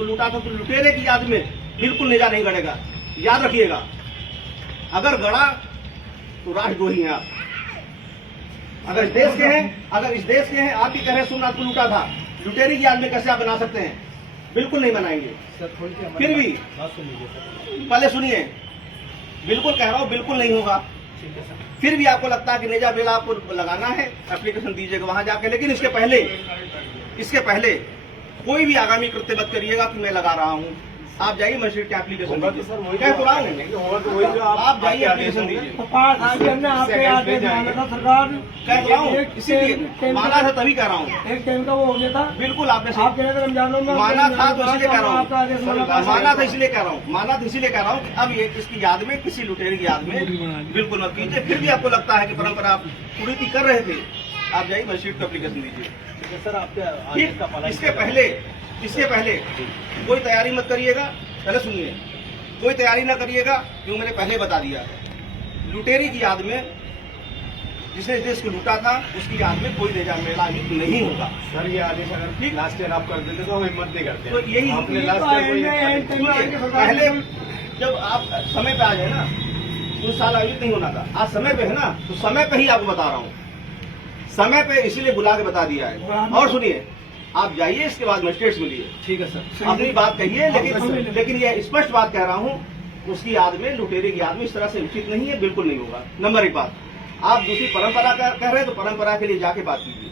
लूटा था तो लुटेरे की याद में बिल्कुल नेजा नहीं गड़ेगा। याद रखिएगा, अगर गड़ा तो राष्ट्रद्रोही हैं आप। अगर इस देश के हैं, आप ही कह रहे सोमनाथ को लूटा था, लुटेरे की याद में कैसे आप बना सकते हैं? बिल्कुल नहीं बनाएंगे। फिर भी पहले सुनिए, बिल्कुल कह रहा हूँ, बिल्कुल नहीं होगा। फिर भी आपको लगता है कि नेजा बिल आपको लगाना है, एप्लीकेशन दीजिएगा वहां जाके। लेकिन इसके पहले कोई भी आगामी कृत्य मत करिएगा कि मैं लगा रहा हूँ। आप जाइए मजिस्ट्रेट के एप्लीकेशन दीजिए। कह तो रहा हूँ, आप जाइए एप्लीकेशन दीजिए। कह तो रहा हूँ, इसीलिए माना था तभी कह रहा हूँ। एक टाइम का वो हो गया था। बिल्कुल आपने रमजानों में माना था तो इसलिए कह रहा हूँ, माना था इसलिए कह रहा हूँ कि अब ये इसकी याद में, किसी लुटेरे की याद में बिल्कुल मत कीजिए। फिर भी आपको लगता है कि परंपरा आप कुरीति कर रहे थे, आप जाइए मजिस्ट्रेट को एप्लीकेशन दीजिए। सर आपके इसके पहले कोई तैयारी मत करिएगा। पहले सुनिए, कोई तैयारी ना करिएगा, क्यों मैंने पहले बता दिया। लुटेरे की याद में, जिसने इस देश को लूटा था, उसकी याद में कोई नेजा मेला आयोजित नहीं होगा। सर ये आदेश अगर ठीक लास्ट ईयर आप कर देते तो हम हिम्मत नहीं करते। तो यही आपने लास्ट ईयर पहले जब आप समय पे आ जाए ना, उस साल आयोजित नहीं होना था। आज समय पे है ना, तो समय पे ही आपको बता रहा हूँ, समय पे इसीलिए बुला के बता दिया है। और सुनिए, आप जाइए, इसके बाद मजिस्ट्रेट से मिलिए। ठीक है सर, अपनी बात कहिए, लेकिन ये स्पष्ट बात कह रहा हूँ, उसकी याद में, लुटेरे की याद में इस तरह से उचित नहीं है, बिल्कुल नहीं होगा। नंबर एक बात, आप दूसरी परंपरा कह रहे हैं तो परंपरा के लिए जाके बात कीजिए।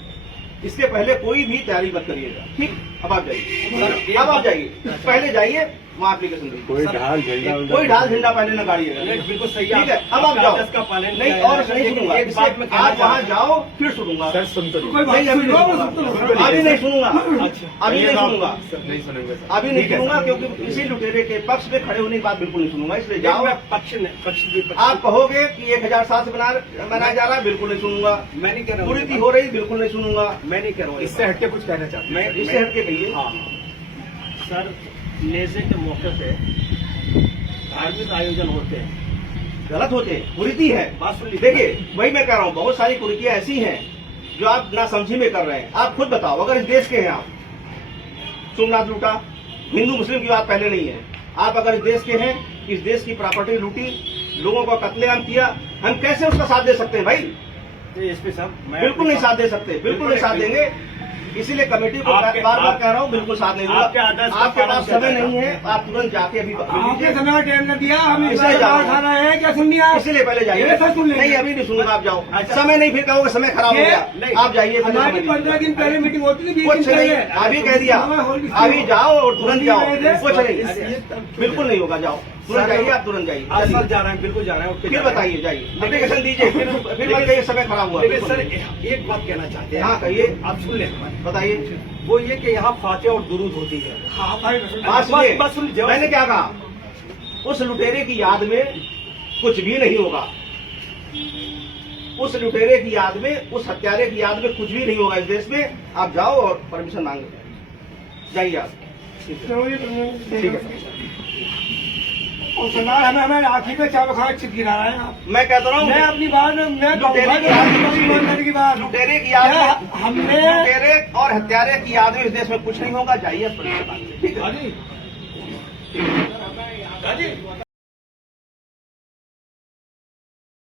इसके पहले कोई भी तैयारी मत करिएगा, ठीक? अब आप जाइए, पहले जाइए वहाँ एप्लीकेशन दीजिए। कोई ढाल झंडा पहले न गाड़िएगा। बिल्कुल सही है। अब आप जाओ, नहीं और नहीं सुनूंगा। आप वहाँ जाओ, फिर सुनूंगा। सर सुन तो नहीं, अभी नहीं सुनूंगा, अभी नहीं सुनूंगा, नहीं सुनेंगे सर, अभी नहीं सुनूंगा, क्योंकि इसी लुटेरे के पक्ष में खड़े होने की बात बिल्कुल नहीं सुनूंगा। इसलिए जाओ, पक्ष आप कहोगे कि 1007 से बनाया जा रहा है, बिल्कुल नहीं सुनूंगा। मैं नहीं कह रहा हूँ, कुरीति हो रही, बिल्कुल नहीं सुनूंगा। मैं नहीं कह रहा हूँ। इससे हटके कुछ कहना चाहता हूँ मैं, इससे हटके कहिए। हाँ सर, नेजे के मौके पे धार्मिक आयोजन होते हैं, गलत होते हैं, कुरीति है। देखिए, वही मैं कह रहा हूँ, बहुत सारी कुरीतियां ऐसी हैं जो आप ना समझी में कर रहे हैं। आप खुद बताओ, अगर इस देश के हैं आप, सोमनाथ लूटा, हिंदू मुस्लिम की बात पहले नहीं है। आप अगर इस देश के हैं, इस देश की प्रॉपर्टी लूटी, लोगों का कत्लेआम किया, हम कैसे उसका साथ दे सकते हैं भाई? एसपी साहब, बिल्कुल नहीं साथ दे सकते, बिल्कुल नहीं साथ देंगे। इसीलिए कमेटी को बार बार कह रहा हूँ, बिल्कुल साथ नहीं दूंगा। आपके पास समय नहीं है, आप तुरंत जाके अभी आपके समय का टाइम न दिया, हम इसलिए जा खाना है क्या सुन लिया? इसीलिए पहले जाइए। नहीं, अभी नहीं सुनूंगा, आप जाओ। समय नहीं, फिर कहोगे समय खराब हो गया। आप जाइए, हमारी 15 दिन पहले मीटिंग होती थी, कुछ नहीं, अभी कह दिया, अभी जाओ और तुरंत जाओ, कुछ नहीं, बिल्कुल नहीं होगा। जाओ, तुरंत जाइए, आप तुरंत जाइए। आप सर जा रहे हैं, बिल्कुल जा रहे हैं। फिर बताइए, जाइए, एप्लीकेशन दीजिए, फिर मत कहिए समय खराब हुआ। लेकिन सर एक बात कहना चाहते हैं। हाँ कहिए, आप सुन लें हमारी। बताइए। वो ये कि यहाँ फातिहा और दुरूद होती है। हाँ भाई, बात सुनिए, मैंने क्या कहा? उस लुटेरे की याद में कुछ भी नहीं होगा। उस लुटेरे की याद में, उस हत्यारे की याद में कुछ भी नहीं होगा इस देश में। आप जाओ और परमिशन मांग जाइए आप। ठीक है। और सरदार हमें आखिर में चावल खाना चिप गिरा रहे हैं आप। मैं कहता रहा हूँ, मैं अपनी बात में लुटेरे की याद में, हमने लुटेरे और हत्यारे की याद में इस देश में कुछ नहीं होगा। जाइए, ठीक है।